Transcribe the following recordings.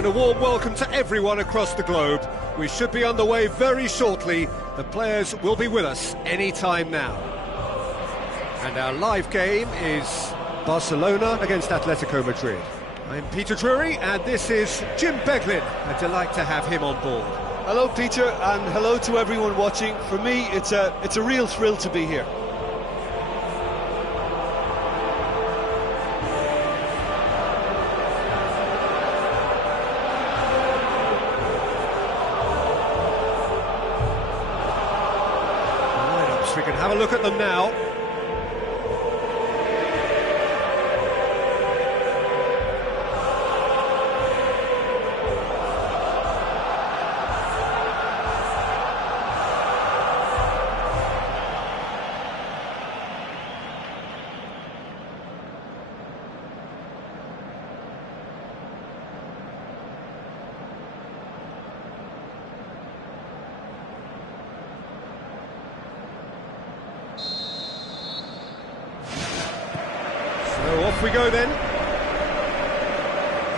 and a warm welcome to everyone across the globe. We should be underway very shortly. The players will be with us any time now. And our live game is Barcelona against Atletico Madrid. I'm Peter Drury, and this is Jim Beglin. A delight to have him on board. Hello, Peter, and hello to everyone watching. For me, it's a real thrill to be here. We can have a look at them now. So off we go then.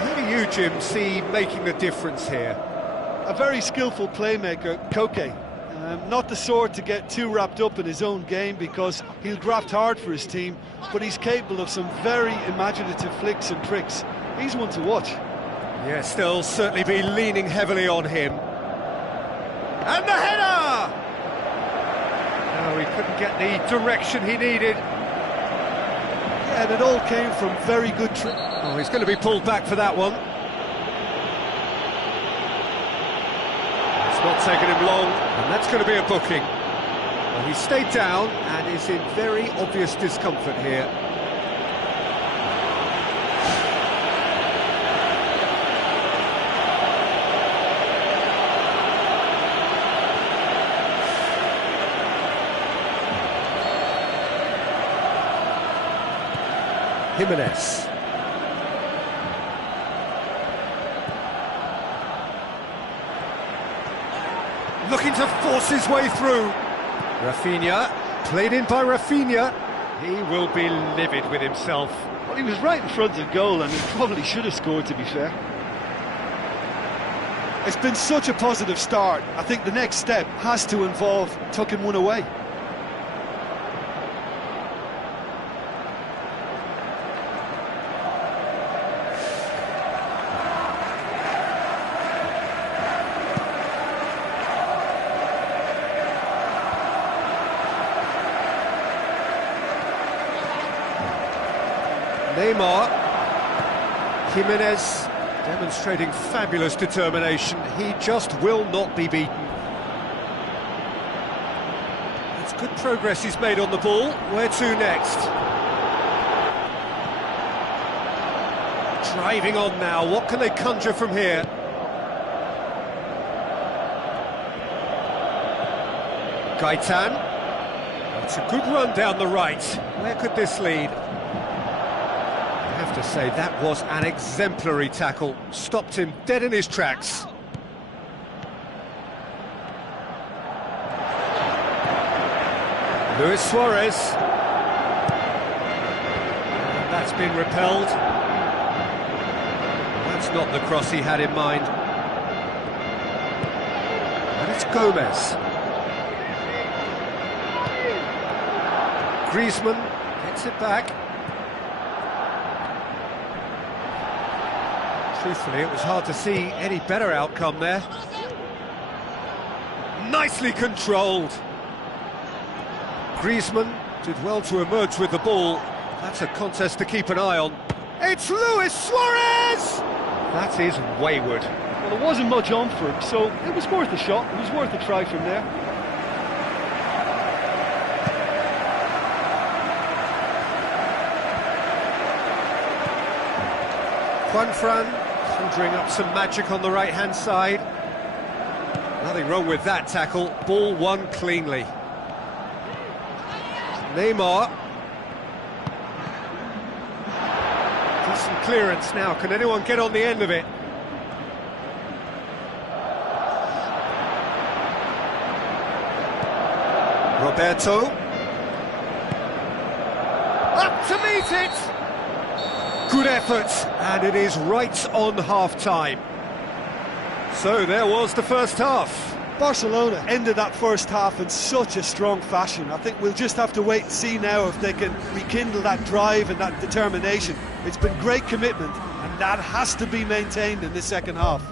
Who do you, Jim, see making the difference here? A very skillful playmaker, Koke. Not the sort to get too wrapped up in his own game because he'll graft hard for his team, but he's capable of some very imaginative flicks and tricks. He's one to watch. Yes, they'll certainly be leaning heavily on him. And the header! No, he couldn't get the direction he needed. And it all came from very good Oh, he's going to be pulled back for that one. It's not taken him long, and that's going to be a booking. Well, he stayed down and is in very obvious discomfort here. Jimenez. Looking to force his way through. Rafinha, played in by Rafinha. He will be livid with himself. Well, he was right in front of goal and he probably should have scored, to be fair. It's been such a positive start. I think the next step has to involve tucking one away. Neymar, Jimenez demonstrating fabulous determination. He just will not be beaten. It's good progress he's made on the ball. Where to next? Driving on now. What can they conjure from here? Gaitan. That's a good run down the right. Where could this lead? I have to say, that was an exemplary tackle. Stopped him dead in his tracks. Luis Suarez. And that's been repelled. That's not the cross he had in mind. And it's Gomez. Griezmann gets it back. Truthfully, it was hard to see any better outcome there. Nicely controlled. Griezmann did well to emerge with the ball. That's a contest to keep an eye on. It's Luis Suarez! That is wayward. Well, there wasn't much on for him, so it was worth a shot. It was worth a try from there. Juanfran conjuring up some magic on the right-hand side. Nothing wrong with that tackle. Ball won cleanly. Neymar. Decent clearance now. Can anyone get on the end of it? Roberto. Up to meet it! Good effort, and it is right on half-time. So there was the first half. Barcelona ended that first half in such a strong fashion. I think we'll just have to wait and see now if they can rekindle that drive and that determination. It's been great commitment, and that has to be maintained in this second half.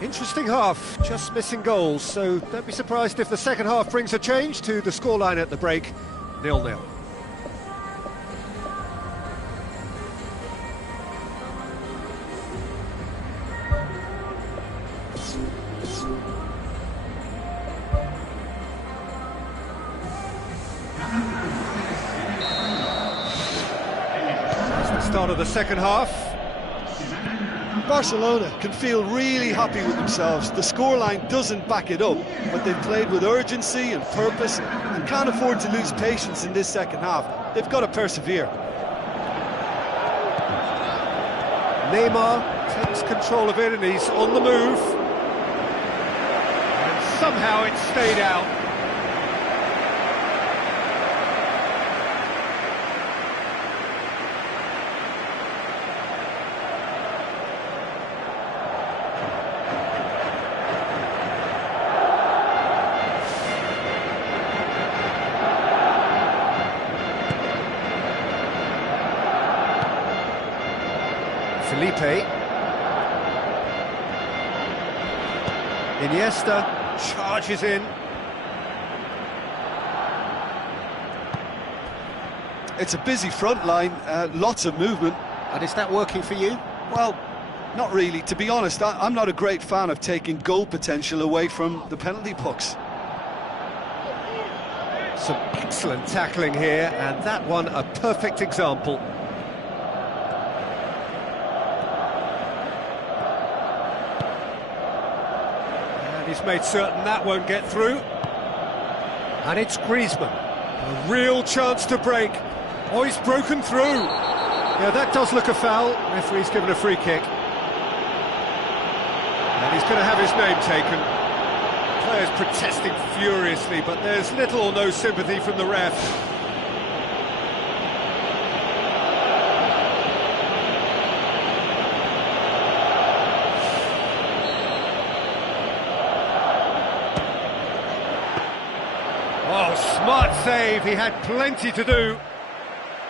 Interesting half, just missing goals, so don't be surprised if the second half brings a change to the scoreline at the break, 0-0. That's the start of the second half. Barcelona can feel really happy with themselves. The scoreline doesn't back it up, but they've played with urgency and purpose and can't afford to lose patience in this second half. They've got to persevere. Neymar takes control of it and he's on the move. And somehow it stayed out. Felipe. Iniesta charges in. It's a busy front line, lots of movement. And is that working for you? Well, not really. To be honest, I'm not a great fan of taking goal potential away from the penalty box. Some excellent tackling here, and that one a perfect example. He's made certain that won't get through. And it's Griezmann. A real chance to break. Oh, he's broken through. Yeah, that does look a foul. Referee's given a free kick. And he's going to have his name taken. Players protesting furiously, but there's little or no sympathy from the ref. Oh, smart save, he had plenty to do.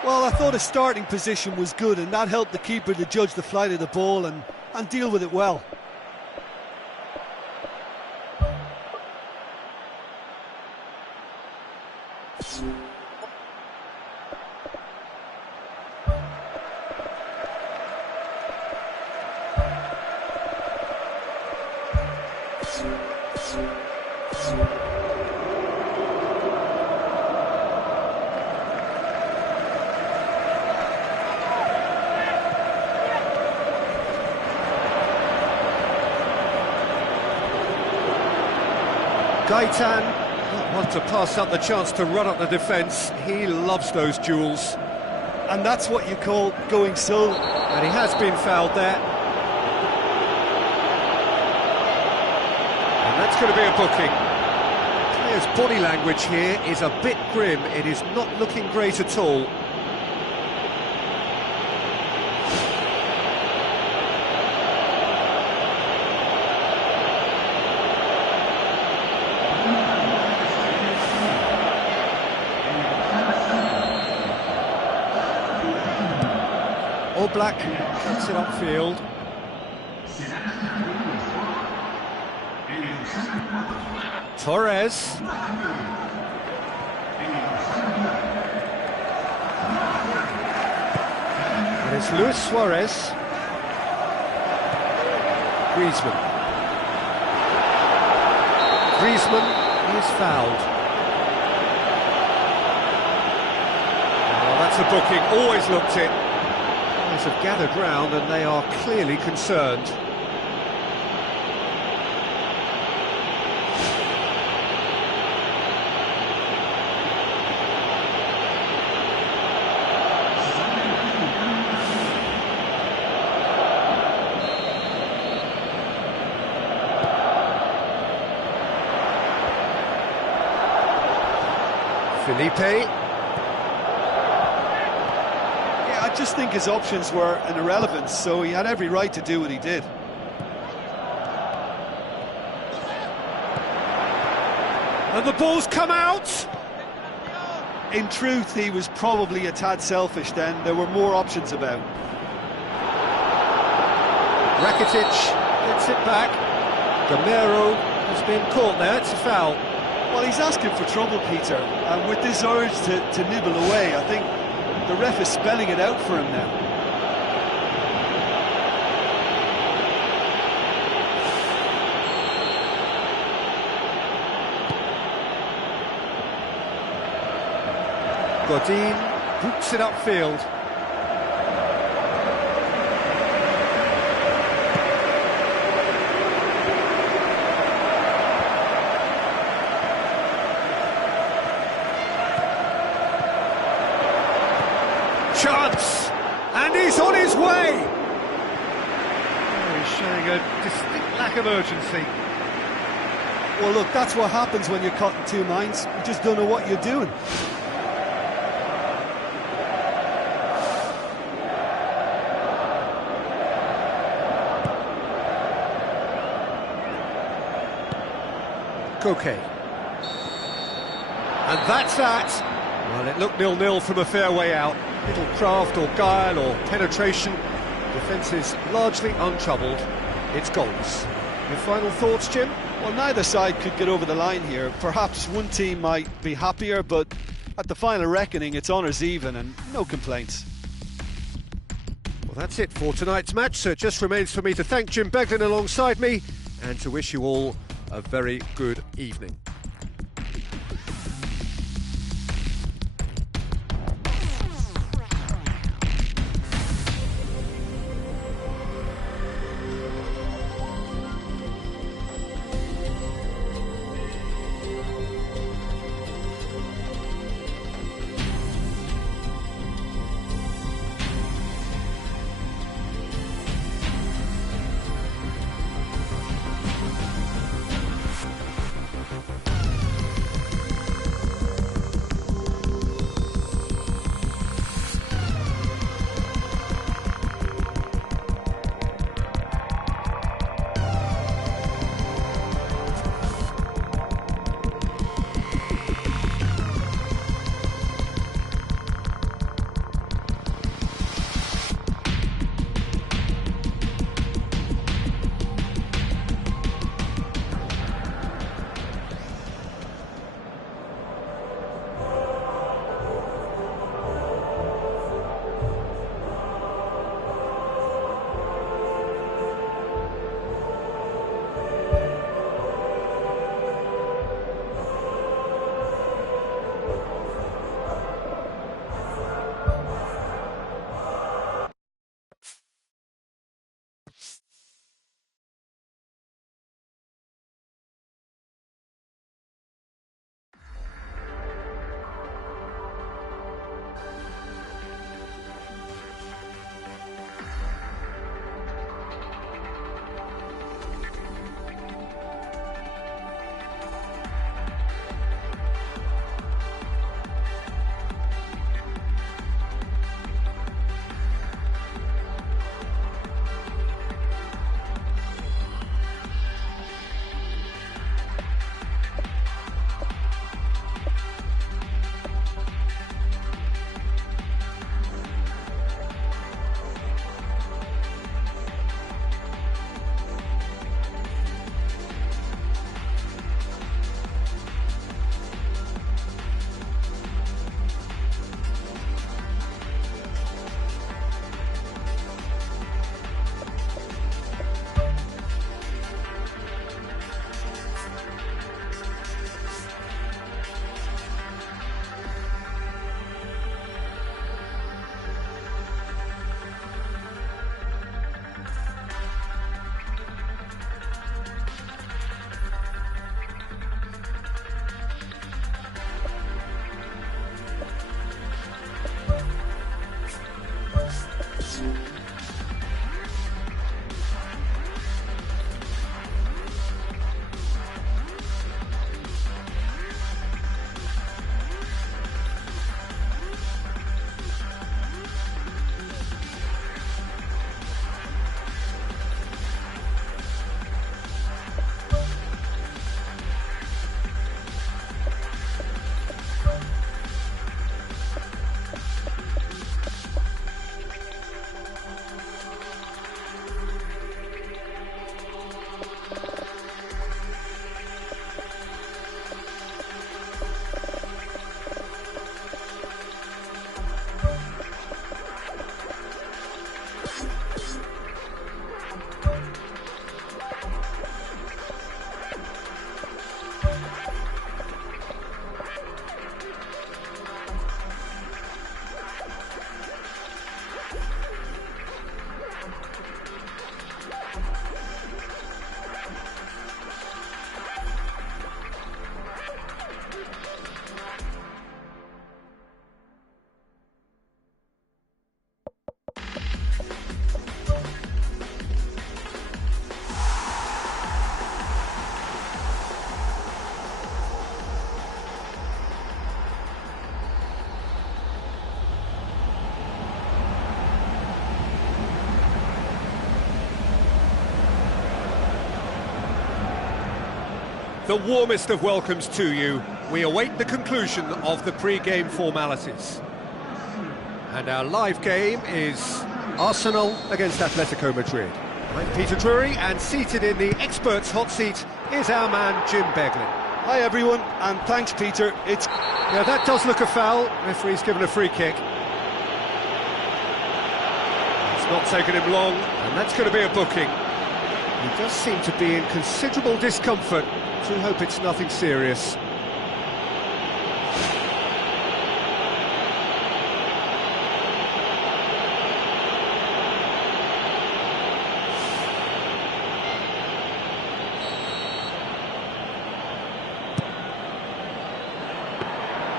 Well, I thought his starting position was good, and that helped the keeper to judge the flight of the ball and deal with it well. Gaitan not want to pass up the chance to run up the defence. He loves those duels. And that's what you call going solo. And he has been fouled there. And that's going to be a booking. The player's body language here is a bit grim. It is not looking great at all. Black cuts it upfield. Torres. And it's Luis Suarez. Griezmann. Griezmann is fouled. Oh, that's a booking, always looked it. Have gathered round and they are clearly concerned. Felipe. I just think his options were an irrelevance, so he had every right to do what he did. And the ball's come out. In truth, he was probably a tad selfish then. There were more options about. Rakitic gets it back. Gamero has been caught there, it's a foul. Well, he's asking for trouble, Peter, and with this urge to nibble away, I think the ref is spelling it out for him now. Godin hooks it upfield. Chance! And he's on his way! Oh, he's showing a distinct lack of urgency. Well, look, that's what happens when you're caught in two minds. You just don't know what you're doing. Okay. And that's that. Well, it looked 0-0 from a fair way out. Little craft or guile or penetration. Defence is largely untroubled. It's goals. Your final thoughts, Jim? Well, neither side could get over the line here. Perhaps one team might be happier, but at the final reckoning, it's honours even and no complaints. Well, that's it for tonight's match, so it just remains for me to thank Jim Beglin alongside me and to wish you all a very good evening. the warmest of welcomes to you. We await the conclusion of the pre-game formalities. And our live game is Arsenal against Atletico Madrid. I'm Peter Drury, and seated in the experts' hot seat is our man Jim Beglin. Hi everyone, and thanks Peter. Yeah, that does look a foul. Referee's given a free kick. It's not taken him long, and that's going to be a booking. He does seem to be in considerable discomfort. Do hope it's nothing serious.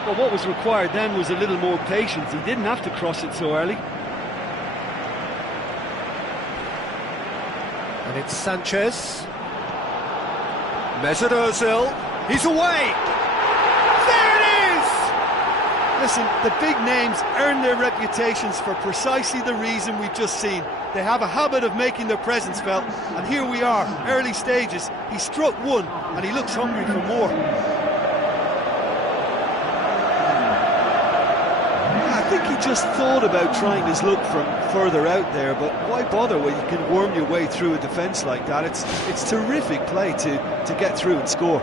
Well, what was required then was a little more patience. He didn't have to cross it so early. And it's Sanchez. Mesut Ozil. He's away! There it is! Listen, the big names earn their reputations for precisely the reason we've just seen. They have a habit of making their presence felt, and here we are, early stages. He struck one, and he looks hungry for more. I think he just thought about trying his luck from further out there, but why bother when you can worm your way through a defence like that? It's terrific play to get through and score.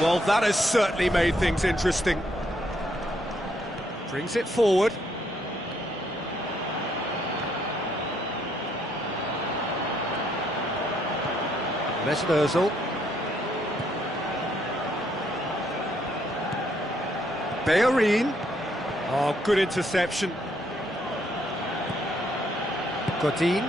Well, that has certainly made things interesting. Brings it forward. Mesut Ozil. Bellerin. Oh, good interception. Godin.